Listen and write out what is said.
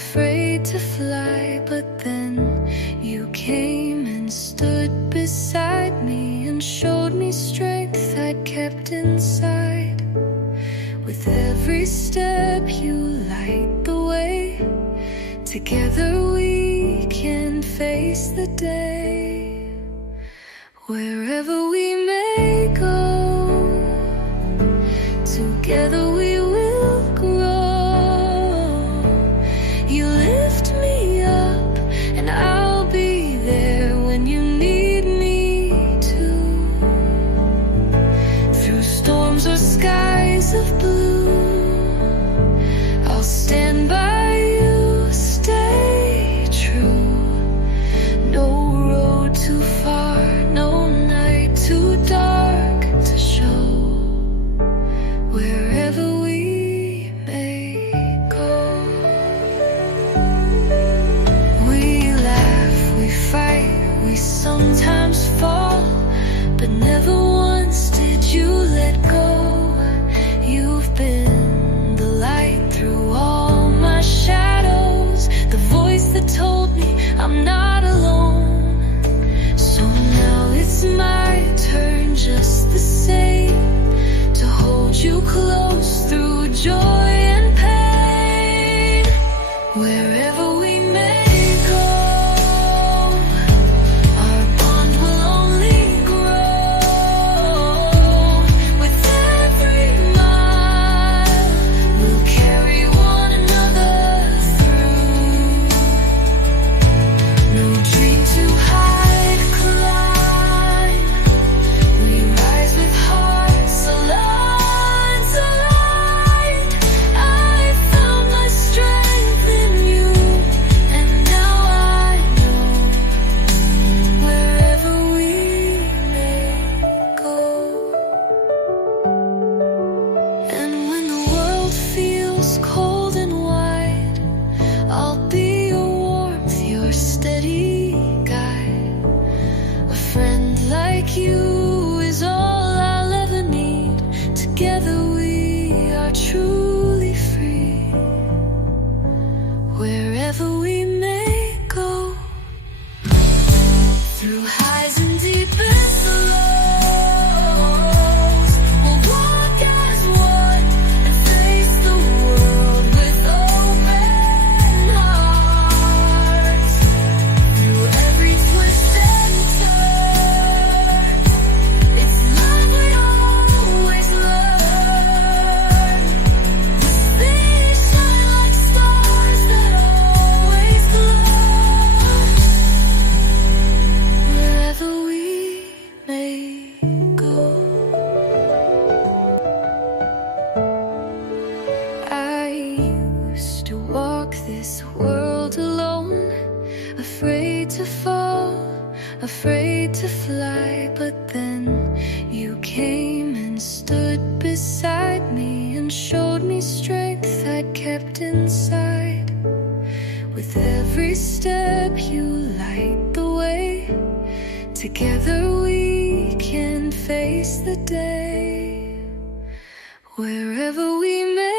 afraid to fly. But then you came and stood beside me and showed me strength I'd kept inside. With every step you light the way. Together we can face the day. Wherever we may go, together we will grow. You lift me up and I'll be there when you need me to. Through storms or skies of blue, I'll stand by you, stay true. No road too far, no night too dark to show. Wherever we may go, we laugh, we fight, we sometimes fall, but never once did you let go. You've been the light through all my shadows, the voice that told me I'm not alone. So now it's my turn just the same, to hold you close through joy and pain. Wherever we may go, our bond will only grow. With every mile, we'll carry one another through. No dream too high to climb. We rise with hearts aligned. I found my strength in you, and now I know. Wherever we may go. And when the world feels cold and wide, I'll be your warmth, your steady guide. A friend like you is all I'll ever need. Together we are truly free. Wherever we may go, through highs and deepest lows, we'll walk as one and face the world with open hearts. Through every twist and turn, it's love we always learn. These shine like stars that always glow. Wherever we may go. I used to walk this world alone, afraid to fall, afraid to fly. But then you came and stood beside me and showed me strength I'd kept inside. With every step you light the way. Together we can face the day. Wherever we may